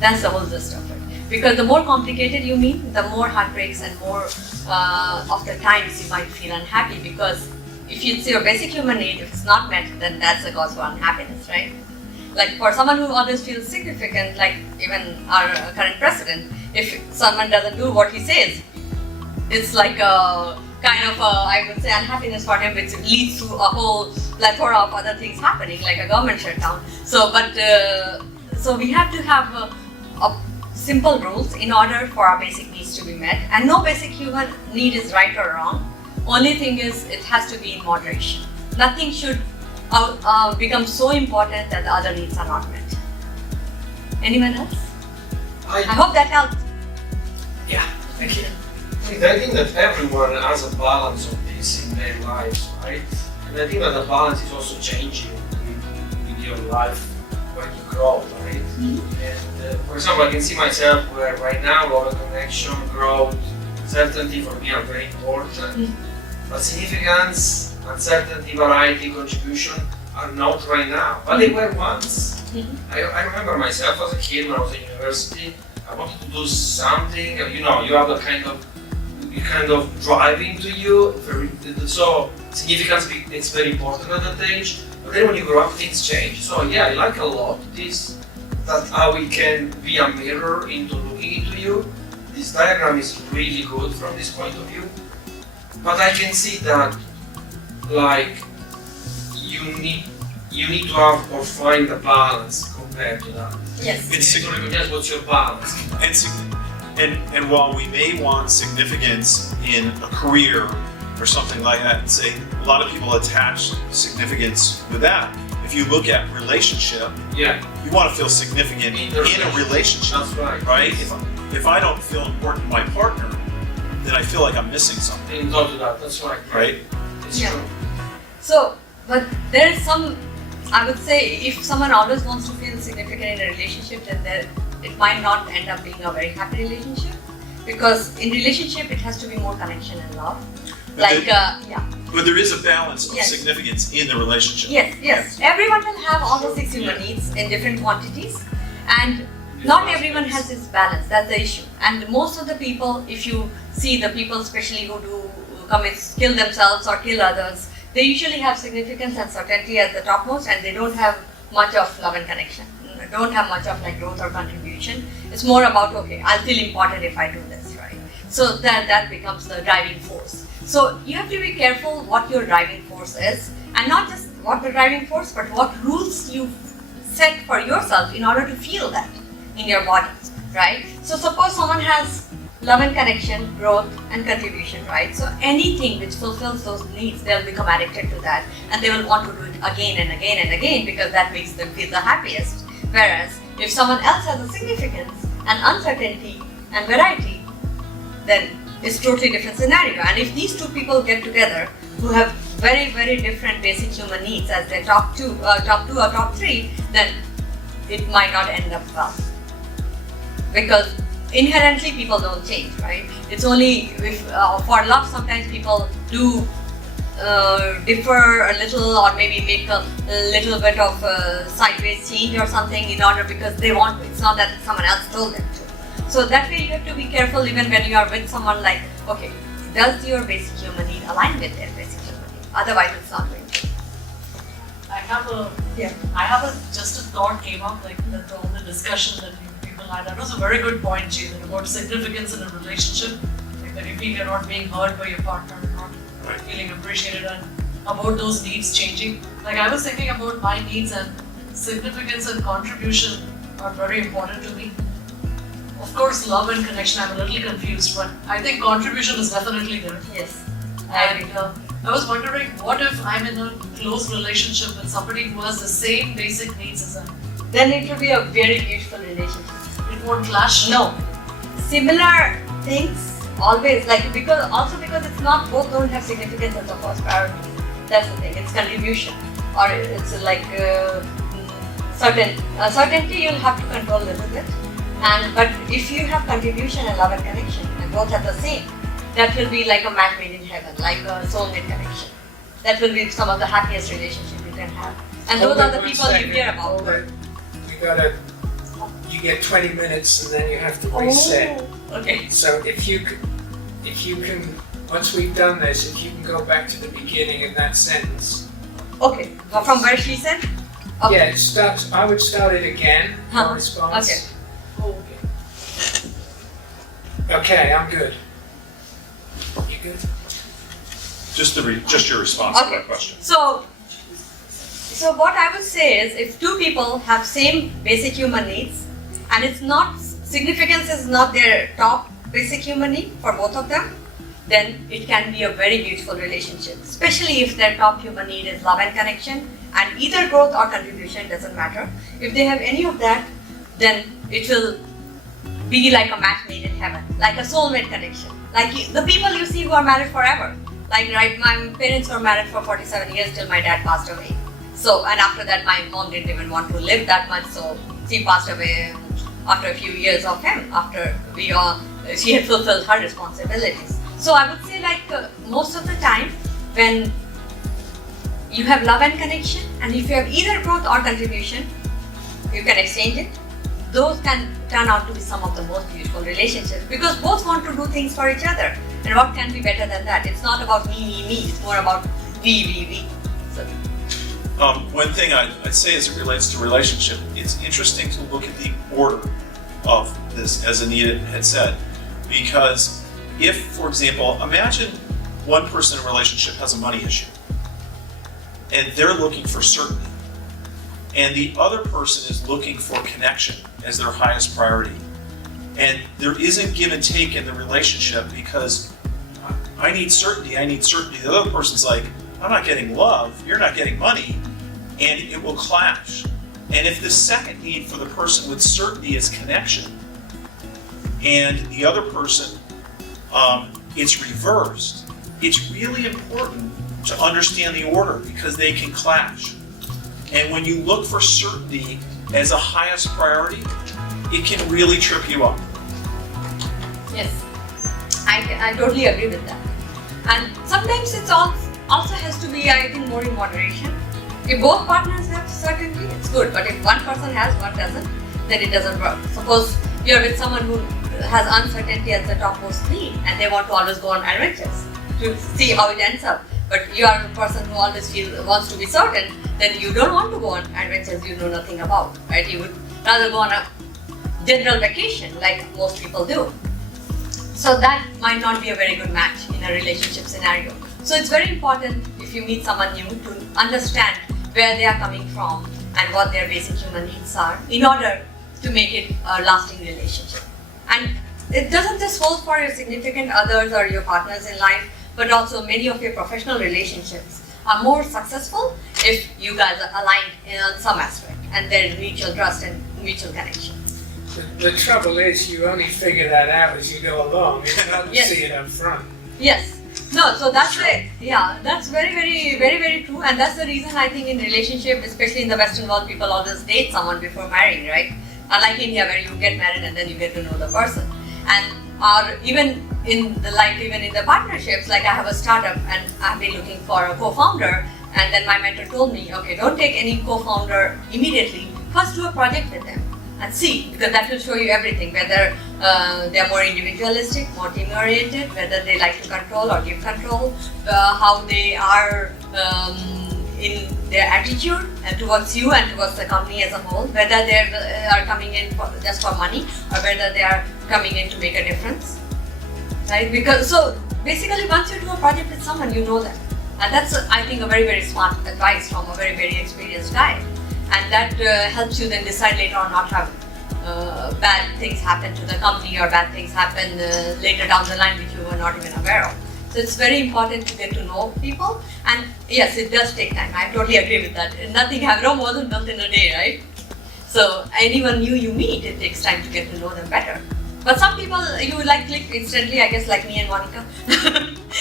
That's the whole gist of it. Because the more complicated you mean, the more heartbreaks and more of the times you might feel unhappy, because if it's your basic human need, if it's not met, then that's a cause for unhappiness, right? Like for someone who always feels significant, like even our current president, if someone doesn't do what he says, it's like a kind of I would say unhappiness for him, which leads to a whole plethora of other things happening, like a government shutdown. So we have to have simple rules in order for our basic needs to be met, and no basic human need is right or wrong. Only thing is, it has to be in moderation. Nothing should become so important that the other needs are not met. Anyone else? I hope that helped. Yeah, thank you. I think that everyone has a balance of this in their lives, right? And I think that the balance is also changing with your life when you grow, right? Mm-hmm. And for example, I can see myself where right now love and connection, growth, certainty for me are very important. Mm-hmm. But significance, uncertainty, variety, contribution are not right now, but they were once. Mm-hmm. I remember myself as a kid when I was in university, I wanted to do something, you know, you have a kind of driving to you, so significance is very important at that age, but then when you grow up things change. So yeah, I like a lot this, that how we can be a mirror into looking into you. This diagram is really good from this point of view, but I can see that like you need to have or find a balance compared to that. Yes. Yes, what's your balance? And while we may want significance in a career or something like that, and say a lot of people attach significance with that. If you look at relationship, yeah, you want to feel significant in a relationship. That's right. Right? If I don't feel important to my partner, then I feel like I'm missing something. Don't do that. That's right. Right? It's true. So, but there is some, I would say, if someone always wants to feel significant in a relationship, then it might not end up being a very happy relationship, because in relationship it has to be more connection and love. But there is a balance of significance in the relationship. Yes. Everyone will have all the 6 human needs in different quantities, and not everyone has this balance. That's the issue. And most of the people, if you see the people especially who kill themselves or kill others, they usually have significance and certainty at the topmost, and they don't have much of love and connection. Don't have much of like growth or contribution. It's more about, okay, I'll feel important if I do this, right? So that becomes the driving force. So you have to be careful what your driving force is, and not just what the driving force, but what rules you set for yourself in order to feel that in your body, right? So suppose someone has love and connection, growth and contribution, right? So anything which fulfills those needs, they'll become addicted to that, and they will want to do it again and again and again, because that makes them feel the happiest. Whereas if someone else has a significance and uncertainty and variety, then it's totally different scenario. And if these two people get together who have very, very different basic human needs as their top two or top 3, then it might not end up well. Because inherently people don't change, right? It's only for love sometimes people do differ a little, or maybe make a little bit of sideways change or something in order because they want to. It's not that someone else told them to. So that way you have to be careful even when you are with someone, like, okay, does your basic human need align with their basic human need? Otherwise it's not going to. I have just a thought came up, like all the discussion that people had. That was a very good point, Jaden, about significance in a relationship. Like that you feel you're not being heard by your partner, not feeling appreciated, and about those needs changing. Like I was thinking about my needs, and significance and contribution are very important to me. Of course, love and connection, I'm a little confused, but I think contribution is definitely there. Yes. And I was wondering, what if I'm in a close relationship with somebody who has the same basic needs as I? Then it will be a very beautiful relationship. It won't clash? No. Similar things always, like, because it's not, both don't have significance as the first priority. That's the thing, it's contribution. Or it's like certainty you'll have to control a little bit. But if you have contribution and love and connection, and both are the same, that will be like a match made in heaven, like a soulmate connection. That will be some of the happiest relationships you can have. And those are the people you care about. We gotta you get 20 minutes and then you have to reset. Oh, okay. So if you can, once we've done this, if you can go back to the beginning of that sentence. Okay. From where she said? Okay. Yeah, it starts, I would start it again, Huh. response. Okay. Okay, I'm good. You good? Just your response to Okay. that question. So what I would say is, if two people have same basic human needs, and it's not, significance is not their top basic human need for both of them, then it can be a very beautiful relationship. Especially if their top human need is love and connection, and either growth or contribution, doesn't matter. If they have any of that, then it will be like a match made in heaven, like a soulmate connection. Like the people you see who are married forever. Like, right, my parents were married for 47 years till my dad passed away. So, and after that, my mom didn't even want to live that much, so she passed away after a few years of him, after she had fulfilled her responsibilities. So I would say, like, most of the time, when you have love and connection, and if you have either growth or contribution, you can exchange it. Those can turn out to be some of the most beautiful relationships, because both want to do things for each other. And what can be better than that? It's not about me, it's more about we. So. One thing I'd say as it relates to relationship, it's interesting to look at the order of this, as Anita had said, because if, for example, imagine one person in a relationship has a money issue, and they're looking for certainty, and the other person is looking for connection as their highest priority. And there isn't give and take in the relationship because I need certainty. The other person's like, I'm not getting love, you're not getting money, and it will clash. And if the second need for the person with certainty is connection, and the other person, it's reversed, it's really important to understand the order because they can clash. And when you look for certainty as a highest priority, it can really trip you up. Yes, I totally agree with that. And sometimes it's also has to be, I think, more in moderation. If both partners have certainty, it's good. But if one person has, one doesn't, then it doesn't work. Suppose you're with someone who has uncertainty as the topmost need, and they want to always go on adventures to see how it ends up. But you are a person who always wants to be certain, then you don't want to go on adventures you know nothing about, right? You would rather go on a general vacation like most people do. So that might not be a very good match in a relationship scenario. So it's very important, if you meet someone new, to understand where they are coming from and what their basic human needs are in order to make it a lasting relationship. And it doesn't just hold for your significant others or your partners in life, but also many of your professional relationships are more successful if you guys are aligned in some aspect and there is mutual trust and mutual connection. The trouble is, you only figure that out as you go along. You don't Yes. see it up front. Yes. No, so that's that's very true, and that's the reason I think in relationship, especially in the Western world, people always date someone before marrying, right? Unlike India, where you get married and then you get to know the person. And even in the partnerships, like I have a startup and I've been looking for a co-founder, and then my mentor told me, okay, don't take any co-founder immediately. First, do a project with them and see, because that will show you everything, whether they're more individualistic, more team-oriented, whether they like to control or give control, how they are in their attitude towards you and towards the company as a whole, whether they are coming in just for money or whether they are coming in to make a difference, right? Because so basically, once you do a project with someone, you know that, and that's I think a very smart advice from a very experienced guy. And that helps you then decide later on not have bad things happen to the company or bad things happen later down the line which you were not even aware of. So it's very important to get to know people, and yes, it does take time. I totally agree with that. Rome wasn't built in a day, right? So anyone new you meet, it takes time to get to know them better. But some people you would like click instantly, I guess, like me and Monica.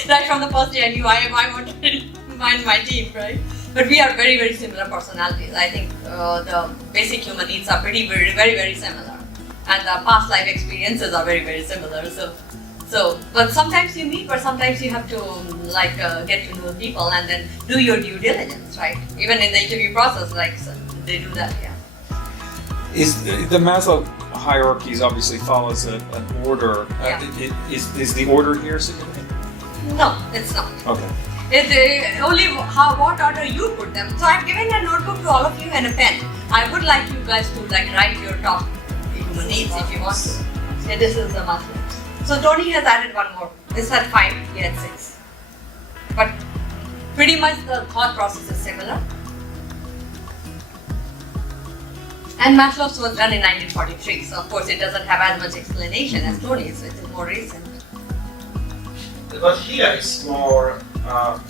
Right from the first day I knew I wanted to find my team, right? But we are very similar personalities. I think the basic human needs are very similar, and the past life experiences are very similar. So, but sometimes you meet, but sometimes you have to get to know people and then do your due diligence, right? Even in the interview process, so they do that, yeah. Is the Maslow hierarchies obviously follows an order. Yeah. Is the order here significant? No, it's not. Okay. It's only what order you put them. So I've given a notebook to all of you and a pen. I would like you guys to write your top human needs if you want to. So this is the Maslow's. So Tony has added one more. This had 5, he had 6. But pretty much the thought process is similar. And Maslow's was done in 1943, so of course it doesn't have as much explanation as Tony's, which is more recent. But here it's more,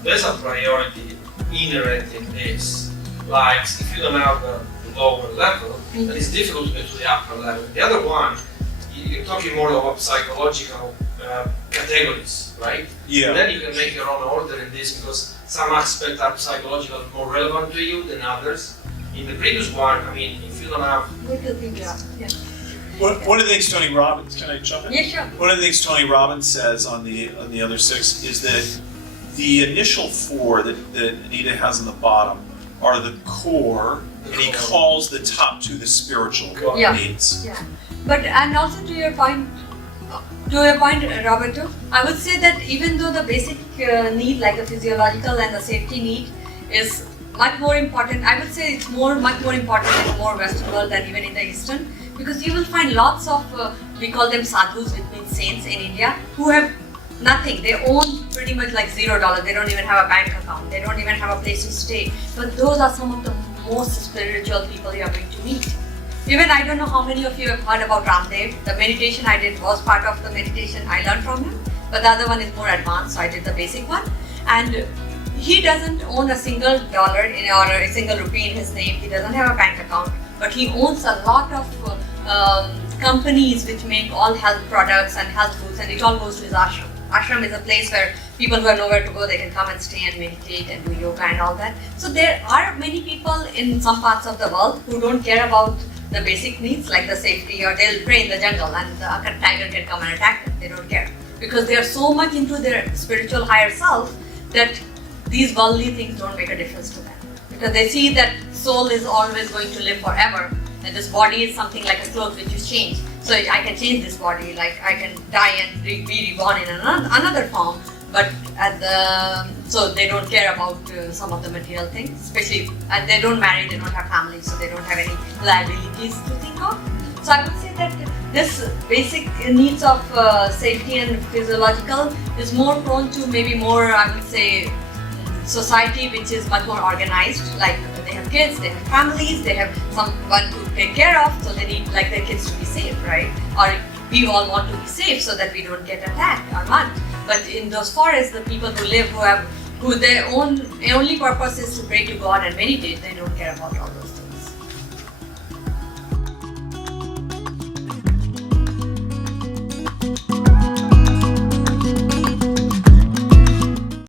there's a priority inherent in this. Like, if you don't have the lower level, then it's difficult to get to the upper level. The other one, you're talking more about psychological categories, right? Yeah. And then you can make your own order in this because some aspects are psychological more relevant to you than others. In the previous one, I mean, if you don't have What do you think? Yeah. One of the things Tony Robbins, can I jump in? Yeah, sure. One of the things Tony Robbins says on the other 6 is that the initial 4 that Anita has on the bottom are the core, and he calls the top 2 the spiritual Yeah. needs. Yeah, but and also to your point, Roberto, I would say that even though the basic need, like the physiological and the safety need, is much more important, I would say it's much more important in the more Western world than even in the Eastern, because you will find lots of, we call them sadhus, which means saints in India, who have nothing. They own pretty much like $0. They don't even have a bank account. They don't even have a place to stay. But those are some of the most spiritual people you are going to meet. Even I don't know how many of you have heard about Ramdev. The meditation I did was part of the meditation I learned from him. But the other one is more advanced, so I did the basic one. And he doesn't own a single dollar or a single rupee in his name. He doesn't have a bank account. But he owns a lot of companies which make all health products and health foods, and it all goes to his ashram. Ashram is a place where people who have nowhere to go, they can come and stay and meditate and do yoga and all that. So there are many people in some parts of the world who don't care about the basic needs like the safety, or they'll pray in the jungle and a tiger can come and attack them. They don't care because they are so much into their spiritual higher self that these worldly things don't make a difference to them. Because they see that soul is always going to live forever, and this body is something like a cloth which you change. So I can change this body, like I can die and be reborn in another form, but so they don't care about some of the material things, especially, and they don't marry, they don't have families, so they don't have any liabilities to think of. So I would say that this basic needs of safety and physiological is more prone to maybe more, I would say, society which is much more organized, like they have kids, they have families, they have someone to take care of, so they need like their kids to be safe, right? Or we all want to be safe so that we don't get attacked or mugged. But in those forests, the people who live, who their only purpose is to pray to God and meditate, they don't care about all those things.